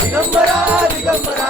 Digambara Digambara